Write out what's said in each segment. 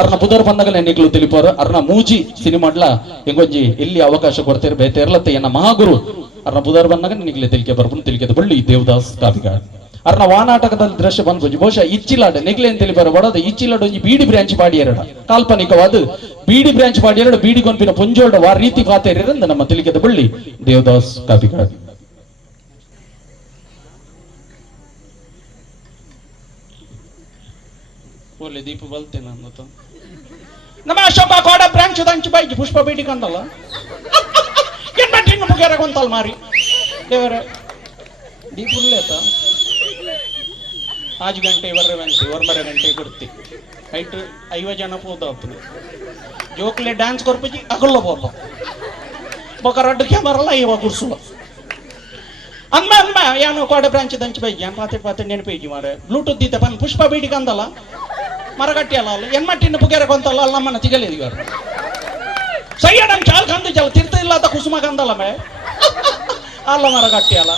ಅರ್ನ ಬುಧರ್ ಬಂದಾಗ ನಿಗ್ಲು ತಿಳಿಪಾರು. ಅರ್ನ ಮೂಜಿ ಸಿನಿಮಾಡ್ಲ ಎಂಗೊಂಜಿ ಎಲ್ಲಿ ಅವಕಾಶ ಕೊಡ್ತೀರಿ, ಬೇತೆ ಇರ್ಲತ್ತೆ, ಎನ್ನ ಮಹಾಗುರು. ಅರ್ನ ಬುಧರ್ ಬಂದಾಗ ನಿಗ್ಲೆ ತಿಳಿಕೆ ಬರ್ಬನ್ ತಿಳಿಕೆ ಬಳ್ಳಿ ದೇವದಾಸ್ ಕಾವಿಗ ಅರ್ನ ವಾನಾಟಕದಲ್ಲಿ ದೃಶ್ಯ ಬಂದ್ಕೊಂಜಿ ಬಹುಶಃ ಇಚ್ಚಿಲಾಡ್, ನೆಗ್ಲೆ ಅಂತ ತಿಳಿಬಾರ ಬಡದ ಇಚ್ಚಿಲಾಡ್ ಒಂಜಿ ಬೀಡಿ ಬ್ರಾಂಚ್ ಪಾಡಿ ಎರಡ. ಕಾಲ್ಪನಿಕವಾದ ಬೀಡಿ ಬ್ರಾಂಚ್ ಎರಡು, ಬೀಡಿ ಗೊಂಪಿನ ಪುಂಜೋಡ ವಾ ರೀತಿ ಇರಂದ ನಮ್ಮ ತಿಳಿಕೆದ ಬಳ್ಳಿ ದೇವದಾಸ್ ಒಳ್ಳೆ ದೀಪ ಬಲ್ತೇನೆ ಅನ್ನತ ನಮ್ಮ ಅಶೋಕ ಕೋಡ ಬ್ರಾಂಚ್ ದಂಚಿ ಬೈಜಿ ಪುಷ್ಪ ಬೇಟಿ ಕಂದಲ್ಲ? ಮುಗಿಯರ ಗೊಂತಲ್ ಮಾರಿ. ದೇವರ, ದೀಪ ಉಲ್ಲೇತ ಆಜ್ ಗಂಟೆ ಬರ್ರೆ ಬಂತಿ ಒರ್ಮರೆ ಗಂಟೆ ಕೊಡ್ತಿ. ಹೈಟ್ ಐವ ಜನ ಪೋದಪ್ಪು ಜೋಕ್ಲೆ ಡ್ಯಾನ್ಸ್ ಕೊರ್ಪಜಿ ಅಗಲ್ಲ ಬೋತ ಬೊಕ ರಡ್ಡು ಕ್ಯಾಮರಲ್ಲ ಇವ ಕುರ್ಸುವ ಅನ್ಮ ಅನ್ಮ ಯಾನು ಕೋಡ ಬ್ರಾಂಚ್ ದಂಚಿ ಬೈಜಿ ಏನ್ ಪಾತೆ ಪಾತೆ ನೆನಪೈಜಿ ಮಾರೆ ಬ್ಲೂಟೂತ್ ದೀತ ಪುಷ್ಪ ಬೇಟಿ ಕಂದಲ್ಲ? ಮರಗಟ್ಟಿ ಅಲ್ಲ. ಅಲ್ಲ ಎನ್ಮಟ್ಟಿನ ಬುಗೆರೆ ಕೊಂತಲ್ಲ ಅಲ್ಲ ನಮ್ಮನ್ನ ತಿಗಲಿದ್ ಇವರು. ಸಯ್ಯಡಂಗ್ ಚಾಲ್ ಕಂದು ಚಲ ತಿರ್ತ ಇಲ್ಲದ ಕುಸುಮ ಕಂದಲ್ಲ ಮೇ. ಅಲ್ಲ ಮರಗಟ್ಟಿ ಅಲ್ಲ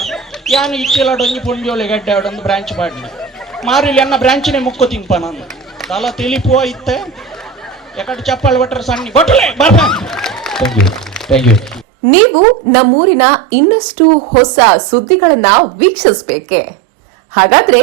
ಯಾನು ಇಚ್ಚಿಲಾಡು ಒಂಜಿ ಪುಂಜೋಳಿ ಗಡ್ಡೆ ಅವಡೊಂದು ಬ್ರಾಂಚ್ ಮಾಡಿ ಮಾರಿಲಿ ಎನ್ನ ಬ್ರಾಂಚಿನೇ ಮುಕ್ಕು ತಿಂಪ ನಾನು. ತಲ ತಿಳಿಪುವ ಇತ್ತೆ. ಯಾಕಡೆ ಚಪ್ಪಾಳೆ ಬಟ್ರೆ ಸಣ್ಣ. ಬಟ್ಲೆ ಥ್ಯಾಂಕ್ ಯು ಥ್ಯಾಂಕ್ ಯು ನೀವು ನಮ್ಮೂರಿನ ಇನ್ನಷ್ಟು ಹೊಸ ಸುದ್ದಿಗಳನ್ನ ವೀಕ್ಷಿಸಬೇಕೆ. ಹಾಗಾದ್ರೆ